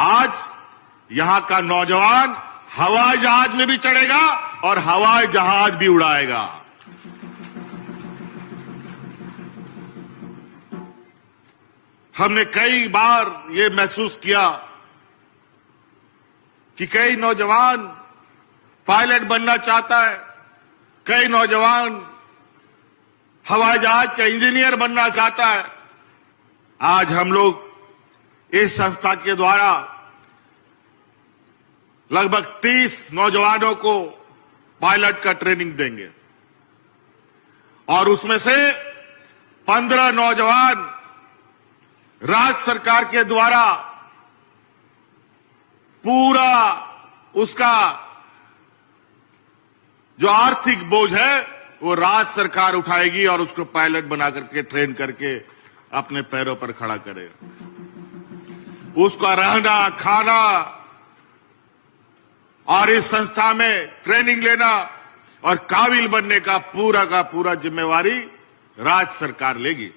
आज यहां का नौजवान हवाई जहाज में भी चढ़ेगा और हवाई जहाज भी उड़ाएगा। हमने कई बार ये महसूस किया कि कई नौजवान पायलट बनना चाहता है, कई नौजवान हवाई जहाज का इंजीनियर बनना चाहता है। आज हम लोग इस संस्था के द्वारा लगभग 30 नौजवानों को पायलट का ट्रेनिंग देंगे और उसमें से 15 नौजवान राज्य सरकार के द्वारा पूरा उसका जो आर्थिक बोझ है वो राज्य सरकार उठाएगी और उसको पायलट बना करके ट्रेन करके अपने पैरों पर खड़ा करेगा। उसका रहना खाना और इस संस्था में ट्रेनिंग लेना और काबिल बनने का पूरा जिम्मेवारी राज्य सरकार लेगी।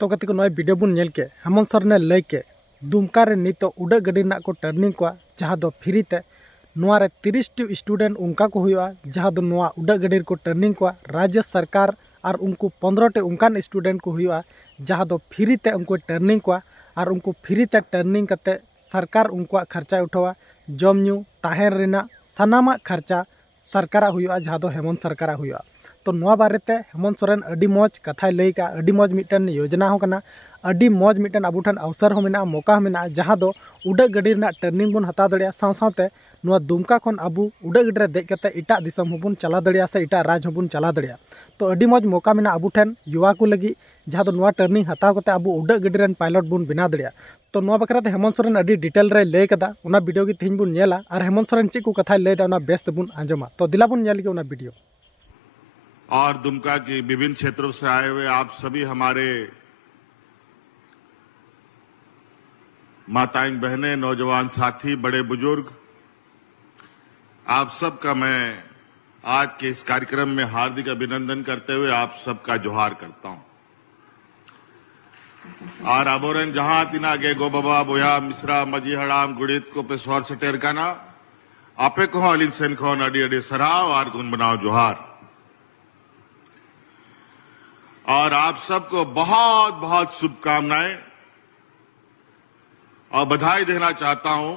तो कति को नय वीडियो बुन नेल के हेमंत सोरेन लय के दुमका रे नितो उड़ा गडी ना को टर्निंग को जहां दो फ्री ते नोआ रे 30 टी स्टूडेंट उनका को हुआ जहां दो नोआ उड़ा गडी को टर्निंग को राज्य सरकार और उनको 15 टे उनकान स्टूडेंट को हुआ जहां दो फ्री ते उनको टर्निंग को और उनको फ्री ते टर्निंग करते सरकार उनको खर्चा उठावा जम न्यू ताहेर रेना सनामा खर्चा सरकार हुआ जहां दो हेमंत सरकार हुआ। तो नोआ बारेते हेमंत सोरेन अडी मौज कथाय लई का अडी मौज मिटन योजना हो कना अडी मौज मिटन आबो ठन अवसर हो मेना मौका हो मेना जहां दो उड़ा गडी रना टर्निंग बन हता दड़िया साथ नोआ दुमका खन आबो उड़ा गडी रे देख कते इटा दिसम होबन चला दड़िया से इटा राज होबन चला दड़िया। तो अडी मौज मौका मेना आबो ठन युवा को लगी जहां दो नोआ टर्निंग हता कते आबो उड़ा गडी रन पायलट बन बना दड़िया। तो नोआ बकराते हेमंत सोरेन अडी डिटेल रे लay कदा ओना वीडियो की तेहन बुन नेला और हेमंत सोरेन ची को कथाय लay दा ओना बेस्ट बुन आंजमा। तो दिला बुन नेल के ओना वीडियो। और दुमका के विभिन्न क्षेत्रों से आए हुए आप सभी हमारे माताएं बहनें नौजवान साथी बड़े बुजुर्ग आप सबका मैं आज के इस कार्यक्रम में हार्दिक अभिनंदन करते हुए आप सबका जोहार करता हूं। और अबोरन जहां तिना गे गो बाबा बोया मिश्रा मजी हड़ाम गुड़ित को पे स्वर सटेर का ना आपे को अलिन सेन को अडी अडी सराव और गुण बनाओ जोहार। और आप सबको बहुत बहुत शुभकामनाएं और बधाई देना चाहता हूं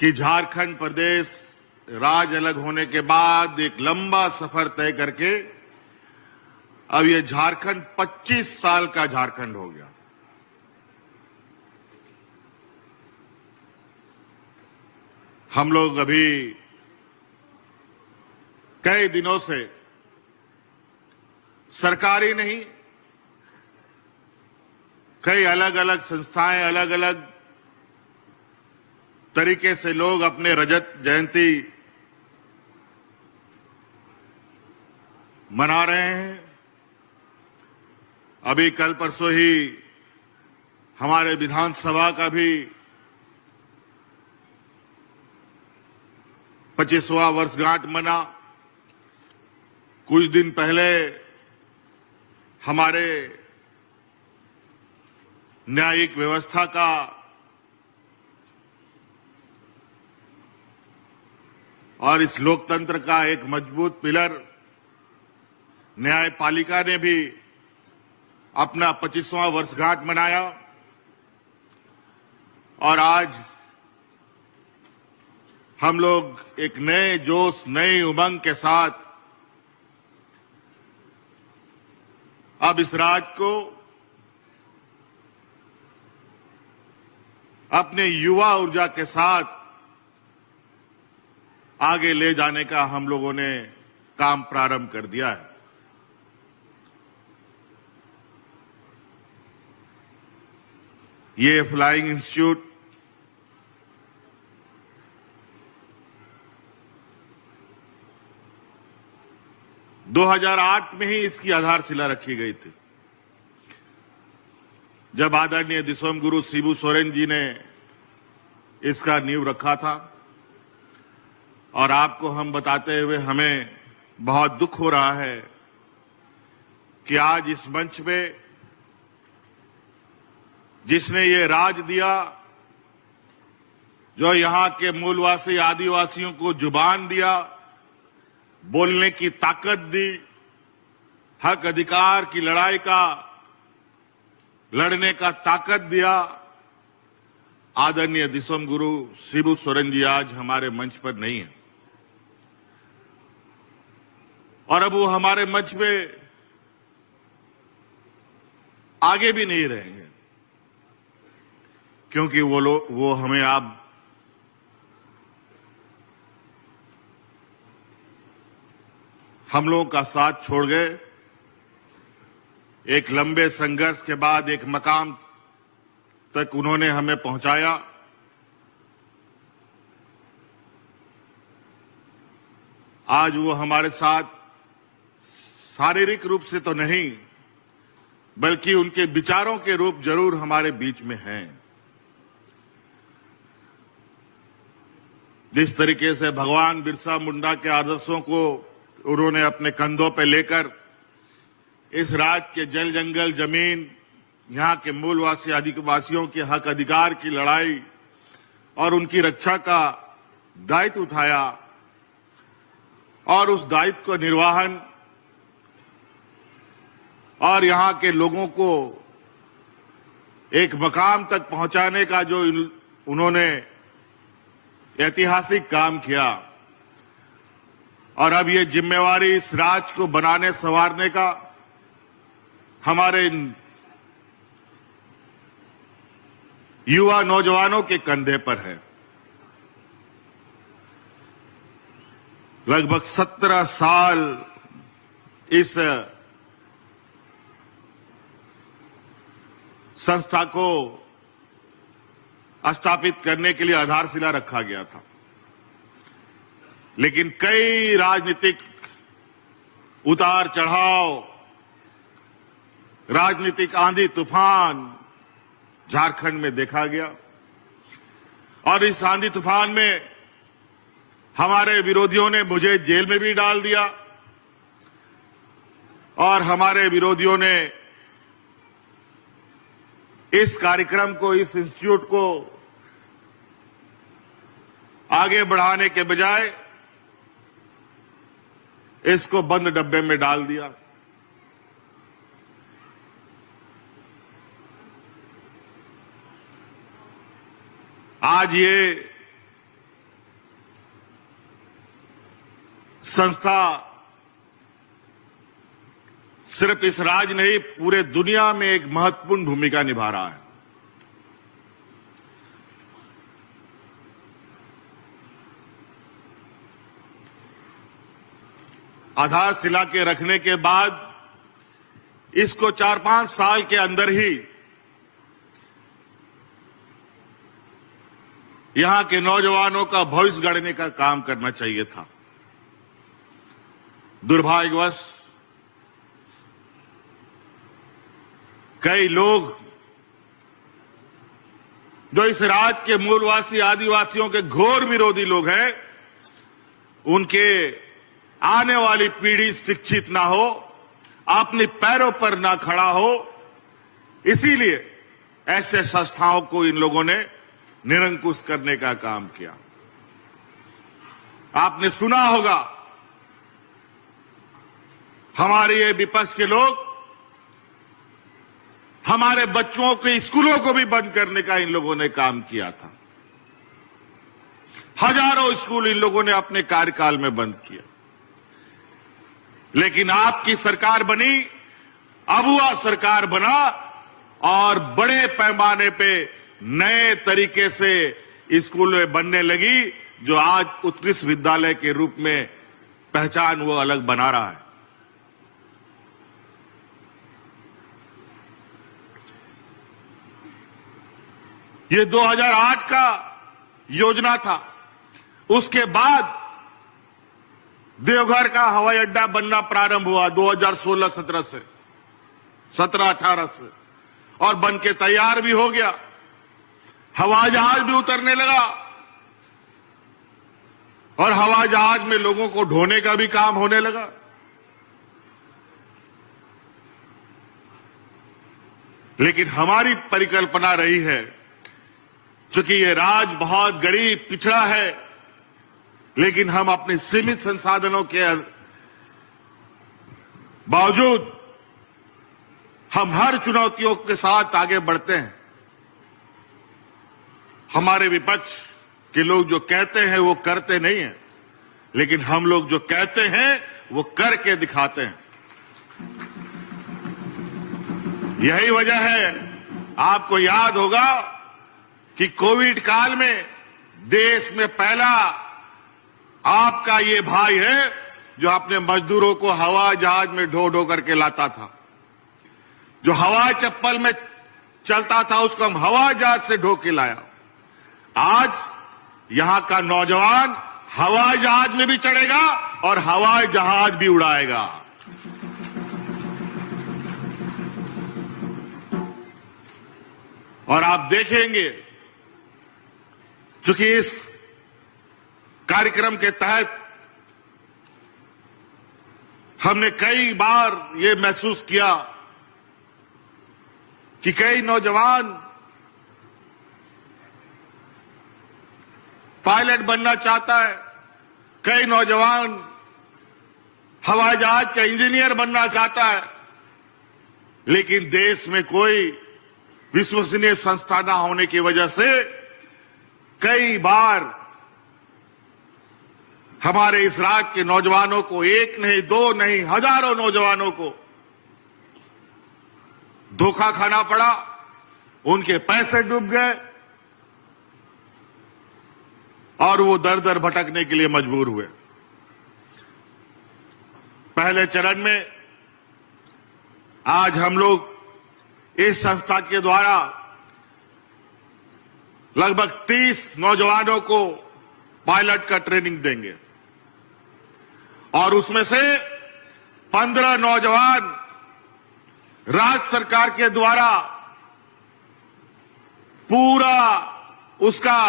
कि झारखंड प्रदेश राज्य अलग होने के बाद एक लंबा सफर तय करके अब ये झारखंड 25 साल का झारखंड हो गया। हम लोग अभी कई दिनों से सरकारी नहीं कई अलग अलग संस्थाएं अलग अलग तरीके से लोग अपने रजत जयंती मना रहे हैं। अभी कल परसों ही हमारे विधानसभा का भी 25वां वर्षगांठ मना। कुछ दिन पहले हमारे न्यायिक व्यवस्था का और इस लोकतंत्र का एक मजबूत पिलर न्यायपालिका ने भी अपना 25वां वर्षगांठ मनाया। और आज हम लोग एक नए जोश नई उमंग के साथ अब इस राज्य को अपने युवा ऊर्जा के साथ आगे ले जाने का हम लोगों ने काम प्रारंभ कर दिया है। ये फ्लाइंग इंस्टीट्यूट दो 2008 में ही इसकी आधारशिला रखी गई थी, जब आदरणीय दिसोम गुरु शिबू सोरेन जी ने इसका नींव रखा था। और आपको हम बताते हुए हमें बहुत दुख हो रहा है कि आज इस मंच पे जिसने ये राज दिया, जो यहां के मूलवासी आदिवासियों को जुबान दिया, बोलने की ताकत दी, हक अधिकार की लड़ाई का लड़ने का ताकत दिया, आदरणीय दिसोम गुरु शिबू सोरेन जी आज हमारे मंच पर नहीं है और अब वो हमारे मंच पे आगे भी नहीं रहेंगे, क्योंकि वो हमें आप हम लोगों का साथ छोड़ गए। एक लंबे संघर्ष के बाद एक मकाम तक उन्होंने हमें पहुंचाया। आज वो हमारे साथ शारीरिक रूप से तो नहीं, बल्कि उनके विचारों के रूप जरूर हमारे बीच में हैं। जिस तरीके से भगवान बिरसा मुंडा के आदर्शों को उन्होंने अपने कंधों पर लेकर इस राज्य के जल जंगल जमीन, यहां के मूलवासी आदिवासियों के हक अधिकार की लड़ाई और उनकी रक्षा का दायित्व उठाया और उस दायित्व को निर्वहन और यहां के लोगों को एक मकाम तक पहुंचाने का जो उन्होंने ऐतिहासिक काम किया और अब ये जिम्मेवारी इस राज्य को बनाने संवारने का हमारे युवा नौजवानों के कंधे पर है। लगभग 17 साल इस संस्था को स्थापित करने के लिए आधारशिला रखा गया था, लेकिन कई राजनीतिक उतार चढ़ाव, राजनीतिक आंधी तूफान झारखंड में देखा गया और इस आंधी तूफान में हमारे विरोधियों ने मुझे जेल में भी डाल दिया और हमारे विरोधियों ने इस कार्यक्रम को, इस इंस्टीट्यूट को आगे बढ़ाने के बजाय इसको बंद डब्बे में डाल दिया। आज ये संस्था सिर्फ इस राज्य नहीं, पूरे दुनिया में एक महत्वपूर्ण भूमिका निभा रहा है। आधारशिला के रखने के बाद इसको 4-5 साल के अंदर ही यहां के नौजवानों का भविष्य गढ़ने का काम करना चाहिए था। दुर्भाग्यवश कई लोग जो इस राज्य के मूलवासी आदिवासियों के घोर विरोधी लोग हैं, उनके आने वाली पीढ़ी शिक्षित ना हो, अपने पैरों पर ना खड़ा हो, इसीलिए ऐसे संस्थाओं को इन लोगों ने निरंकुश करने का काम किया। आपने सुना होगा हमारे ये विपक्ष के लोग हमारे बच्चों के स्कूलों को भी बंद करने का इन लोगों ने काम किया था। हजारों स्कूल इन लोगों ने अपने कार्यकाल में बंद किया, लेकिन आपकी सरकार बनी, अबुआ सरकार बना और बड़े पैमाने पे नए तरीके से स्कूल बनने लगी, जो आज उत्कृष्ट विद्यालय के रूप में पहचान वो अलग बना रहा है। ये 2008 का योजना था। उसके बाद देवघर का हवाई अड्डा बनना प्रारंभ हुआ 2016-17 से, 17-18 से, और बन के तैयार भी हो गया। हवाई जहाज भी उतरने लगा और हवाई जहाज में लोगों को ढोने का भी काम होने लगा। लेकिन हमारी परिकल्पना रही है, क्योंकि ये राज्य बहुत गरीब पिछड़ा है, लेकिन हम अपने सीमित संसाधनों के बावजूद हम हर चुनौतियों के साथ आगे बढ़ते हैं। हमारे विपक्ष के लोग जो कहते हैं वो करते नहीं हैं, लेकिन हम लोग जो कहते हैं वो करके दिखाते हैं। यही वजह है, आपको याद होगा कि कोविड काल में देश में पहला आपका ये भाई है जो अपने मजदूरों को हवाई जहाज में ढो ढो करके लाता था। जो हवाई चप्पल में चलता था उसको हम हवाई जहाज से ढो के लाया। आज यहां का नौजवान हवाई जहाज में भी चढ़ेगा और हवाई जहाज भी उड़ाएगा। और आप देखेंगे, क्योंकि इस कार्यक्रम के तहत हमने कई बार ये महसूस किया कि कई नौजवान पायलट बनना चाहता है, कई नौजवान हवाई जहाज का इंजीनियर बनना चाहता है, लेकिन देश में कोई विश्वसनीय संस्था न होने की वजह से कई बार हमारे इस राज्य के नौजवानों को, एक नहीं दो नहीं हजारों नौजवानों को धोखा खाना पड़ा, उनके पैसे डूब गए और वो दर दर भटकने के लिए मजबूर हुए। पहले चरण में आज हम लोग इस संस्था के द्वारा लगभग 30 नौजवानों को पायलट का ट्रेनिंग देंगे और उसमें से 15 नौजवान राज्य सरकार के द्वारा पूरा उसका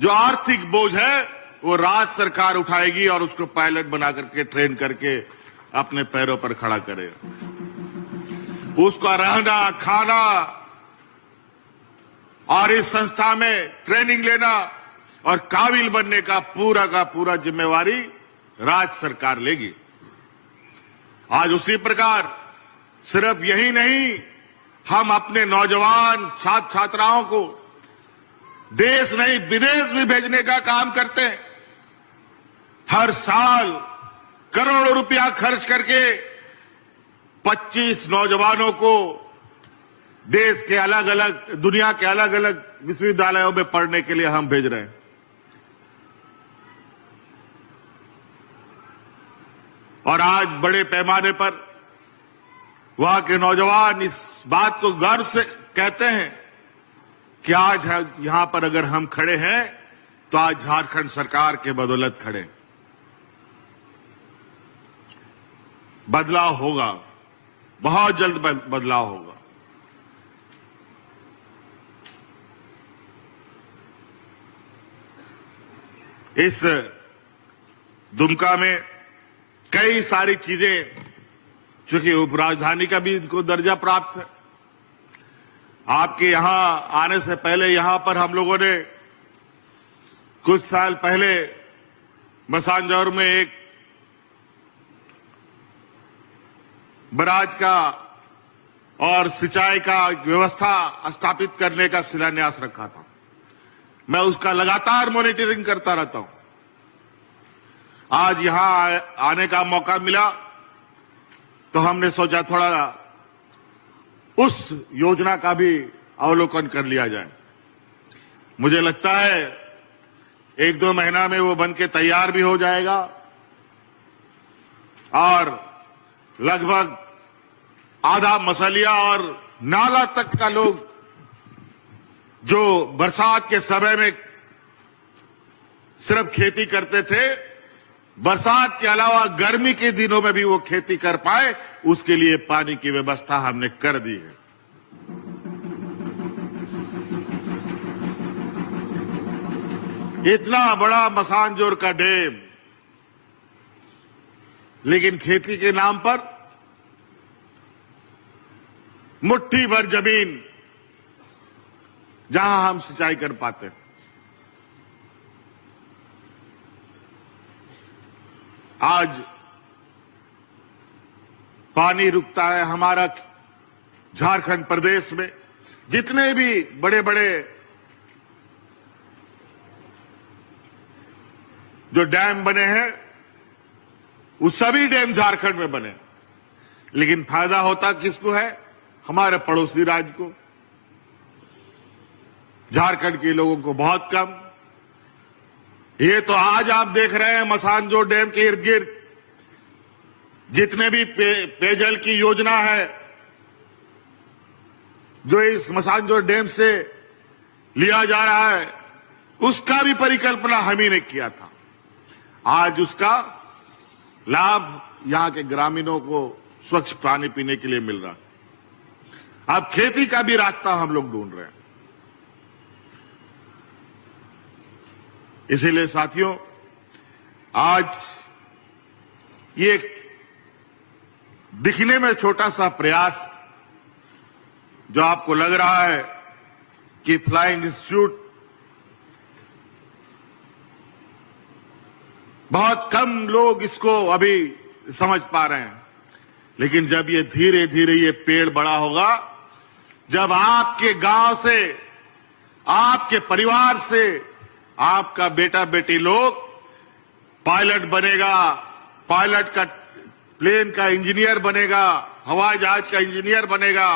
जो आर्थिक बोझ है वो राज्य सरकार उठाएगी और उसको पायलट बना करके ट्रेन करके अपने पैरों पर खड़ा करेगा। उसका रहना, खाना और इस संस्था में ट्रेनिंग लेना और काबिल बनने का पूरा जिम्मेवारी राज्य सरकार लेगी। आज उसी प्रकार सिर्फ यही नहीं, हम अपने नौजवान छात्र छात्राओं को देश नहीं विदेश भी भेजने का काम करते हैं। हर साल करोड़ों रुपया खर्च करके 25 नौजवानों को देश के अलग अलग, दुनिया के अलग अलग विश्वविद्यालयों में पढ़ने के लिए हम भेज रहे हैं। और आज बड़े पैमाने पर वहां के नौजवान इस बात को गर्व से कहते हैं कि आज यहां पर अगर हम खड़े हैं तो आज झारखंड सरकार के बदौलत खड़े हैं। बदलाव होगा, बहुत जल्द बदलाव होगा। इस दुमका में कई सारी चीजें, चूंकि उपराजधानी का भी इनको दर्जा प्राप्त है। आपके यहां आने से पहले यहां पर हम लोगों ने कुछ साल पहले मसानजौर में एक बराज का और सिंचाई का व्यवस्था स्थापित करने का शिलान्यास रखा था। मैं उसका लगातार मॉनिटरिंग करता रहता हूं। आज यहां आने का मौका मिला तो हमने सोचा थोड़ा उस योजना का भी अवलोकन कर लिया जाए। मुझे लगता है 1-2 महीना में वो बनके तैयार भी हो जाएगा और लगभग आधा मसलिया और नाला तक का लोग जो बरसात के समय में सिर्फ खेती करते थे, बरसात के अलावा गर्मी के दिनों में भी वो खेती कर पाए, उसके लिए पानी की व्यवस्था हमने कर दी है। इतना बड़ा मसानजोर का डैम, लेकिन खेती के नाम पर मुट्ठी भर जमीन जहां हम सिंचाई कर पाते हैं। आज पानी रुकता है हमारा झारखंड प्रदेश में। जितने भी बड़े बड़े जो डैम बने हैं, वो सभी डैम झारखंड में बने, लेकिन फायदा होता किसको है? हमारे पड़ोसी राज्य को। झारखंड के लोगों को बहुत कम। ये तो आज आप देख रहे हैं मसानजोर डैम के इर्द गिर्द जितने भी पेयजल की योजना है जो इस मसानजोर डैम से लिया जा रहा है, उसका भी परिकल्पना हम ही ने किया था। आज उसका लाभ यहां के ग्रामीणों को स्वच्छ पानी पीने के लिए मिल रहा है। अब खेती का भी रास्ता हम लोग ढूंढ रहे हैं। इसीलिए साथियों, आज ये दिखने में छोटा सा प्रयास जो आपको लग रहा है कि फ्लाइंग इंस्टीट्यूट, बहुत कम लोग इसको अभी समझ पा रहे हैं, लेकिन जब ये धीरे धीरे ये पेड़ बड़ा होगा, जब आपके गांव से, आपके परिवार से आपका बेटा बेटी लोग पायलट बनेगा, पायलट का प्लेन का इंजीनियर बनेगा, हवाई जहाज का इंजीनियर बनेगा,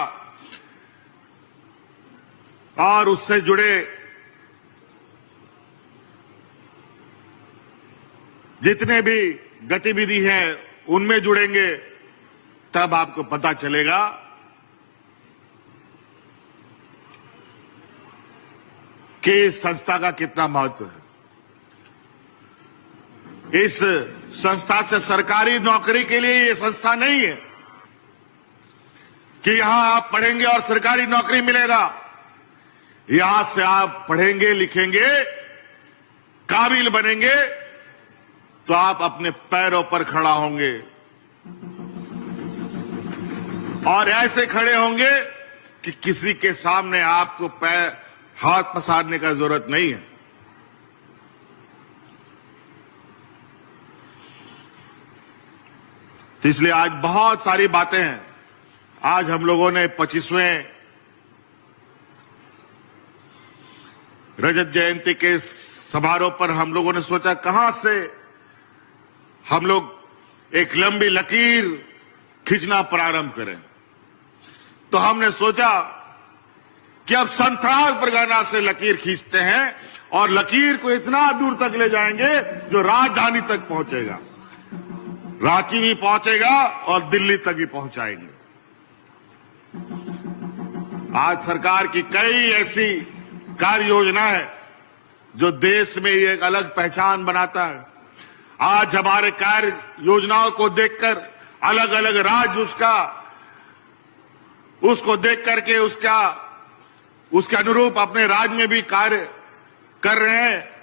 और उससे जुड़े जितने भी गतिविधि हैं उनमें जुड़ेंगे, तब आपको पता चलेगा कि इस संस्था का कितना महत्व है। इस संस्था से सरकारी नौकरी के लिए ये संस्था नहीं है कि यहां आप पढ़ेंगे और सरकारी नौकरी मिलेगा। यहां से आप पढ़ेंगे, लिखेंगे, काबिल बनेंगे, तो आप अपने पैरों पर खड़ा होंगे, और ऐसे खड़े होंगे कि किसी के सामने आपको पैर हाथ पसारने का जरूरत नहीं है। तो इसलिए आज बहुत सारी बातें हैं। आज हम लोगों ने 25वें रजत जयंती के समारोह पर हम लोगों ने सोचा कहां से हम लोग एक लंबी लकीर खींचना प्रारंभ करें। तो हमने सोचा कि अब संथाल परगना से लकीर खींचते हैं, और लकीर को इतना दूर तक ले जाएंगे जो राजधानी तक पहुंचेगा, रांची भी पहुंचेगा और दिल्ली तक भी पहुंचाएंगे। आज सरकार की कई ऐसी कार्य योजना है जो देश में एक अलग पहचान बनाता है। आज हमारे कार्य योजनाओं को देखकर अलग अलग राज्य उसको देख करके उसके अनुरूप अपने राज्य में भी कार्य कर रहे हैं।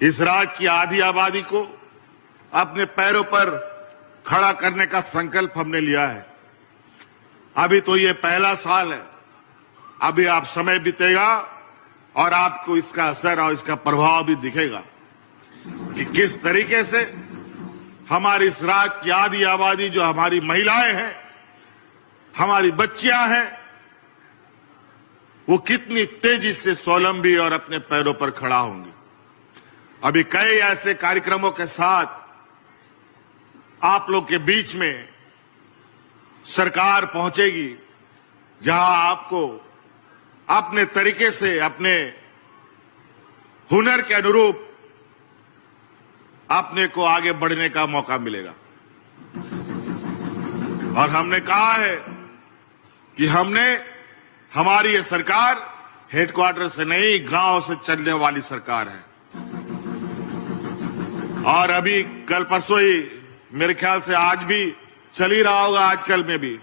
इस राज्य की आधी आबादी को अपने पैरों पर खड़ा करने का संकल्प हमने लिया है। अभी तो ये पहला साल है, अभी आप समय बीतेगा और आपको इसका असर और इसका प्रभाव भी दिखेगा कि किस तरीके से हमारी इस राज्य की आधी आबादी, जो हमारी महिलाएं हैं, हमारी बच्चियां हैं, वो कितनी तेजी से स्वावलंबी और अपने पैरों पर खड़ा होंगी। अभी कई ऐसे कार्यक्रमों के साथ आप लोग के बीच में सरकार पहुंचेगी जहां आपको अपने तरीके से, अपने हुनर के अनुरूप अपने को आगे बढ़ने का मौका मिलेगा। और हमने कहा है कि हमारी ये सरकार हेडक्वार्टर से नहीं, गांव से चलने वाली सरकार है। और अभी कल परसों ही, मेरे ख्याल से आज भी चल ही रहा होगा, आजकल में भी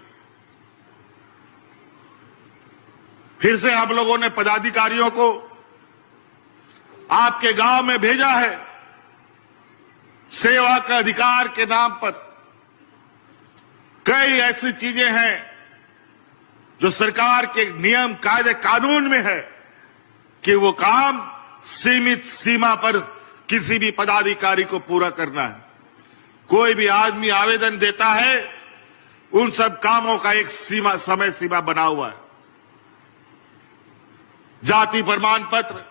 फिर से हम लोगों ने पदाधिकारियों को आपके गांव में भेजा है। सेवा का अधिकार के नाम पर कई ऐसी चीजें हैं जो सरकार के नियम कायदे कानून में है कि वो काम सीमित सीमा पर किसी भी पदाधिकारी को पूरा करना है। कोई भी आदमी आवेदन देता है, उन सब कामों का एक समय सीमा बना हुआ है। जाति प्रमाण पत्र,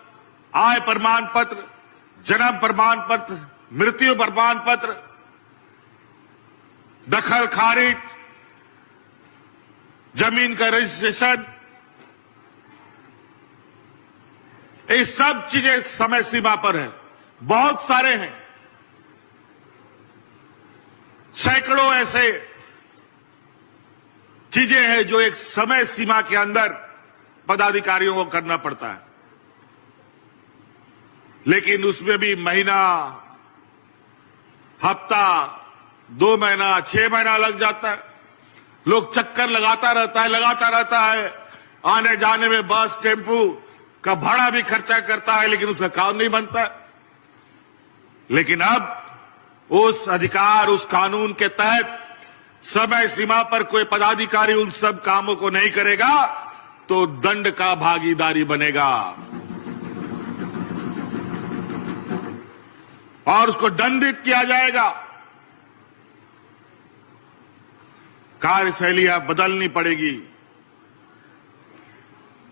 आय प्रमाण पत्र, जन्म प्रमाण पत्र, मृत्यु प्रमाण पत्र, दखल खारिज, जमीन का रजिस्ट्रेशन, ये सब चीजें समय सीमा पर है। बहुत सारे हैं, सैकड़ों ऐसे चीजें हैं जो एक समय सीमा के अंदर पदाधिकारियों को करना पड़ता है। लेकिन उसमें भी महीना, हफ्ता, 2 महीना, 6 महीना लग जाता है। लोग चक्कर लगाता रहता है। आने जाने में बस, टेम्पू का भाड़ा भी खर्चा करता है, लेकिन उसका काम नहीं बनता। लेकिन अब उस अधिकार, उस कानून के तहत समय सीमा पर कोई पदाधिकारी उन सब कामों को नहीं करेगा तो दंड का भागीदारी बनेगा और उसको दंडित किया जाएगा। कार्यशैली अब बदलनी पड़ेगी।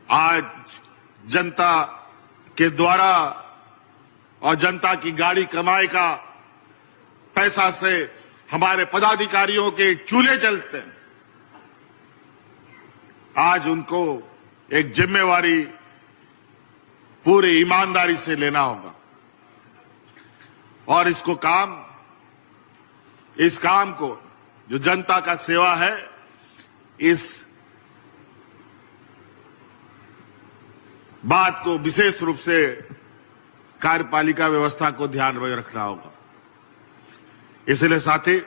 आज जनता के द्वारा और जनता की गाड़ी कमाई का पैसा से हमारे पदाधिकारियों के चूल्हे चलते हैं। आज उनको एक जिम्मेवारी पूरी ईमानदारी से लेना होगा और इस काम को जो जनता का सेवा है, इस बात को विशेष रूप से कार्यपालिका व्यवस्था को ध्यान में रखना होगा। इसलिए साथी,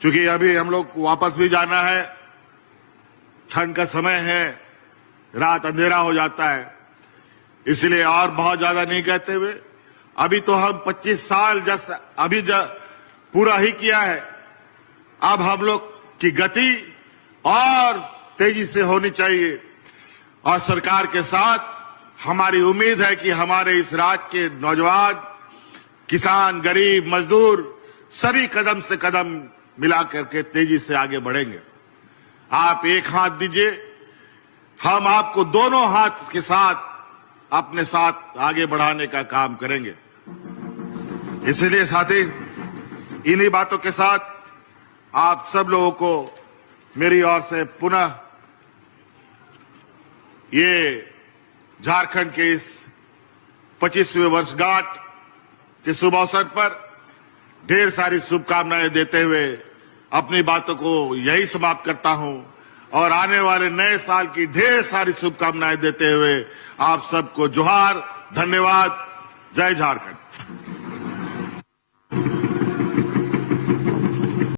क्योंकि अभी हम लोग वापस भी जाना है, ठंड का समय है, रात अंधेरा हो जाता है, इसलिए और बहुत ज्यादा नहीं कहते हुए, अभी तो हम 25 साल पूरा ही किया है। अब हम लोग की गति और तेजी से होनी चाहिए और सरकार के साथ हमारी उम्मीद है कि हमारे इस राज्य के नौजवान, किसान, गरीब, मजदूर सभी कदम से कदम मिला करके तेजी से आगे बढ़ेंगे। आप एक हाथ दीजिए, हम आपको दोनों हाथ के साथ अपने साथ आगे बढ़ाने का काम करेंगे। इसलिए साथी, इन्हीं बातों के साथ आप सब लोगों को मेरी ओर से पुनः ये झारखंड के इस 25वें वर्षगांठ के शुभ अवसर पर ढेर सारी शुभकामनाएं देते हुए अपनी बातों को यही समाप्त करता हूं और आने वाले नए साल की ढेर सारी शुभकामनाएं देते हुए आप सबको जोहार, धन्यवाद। जय झारखंड।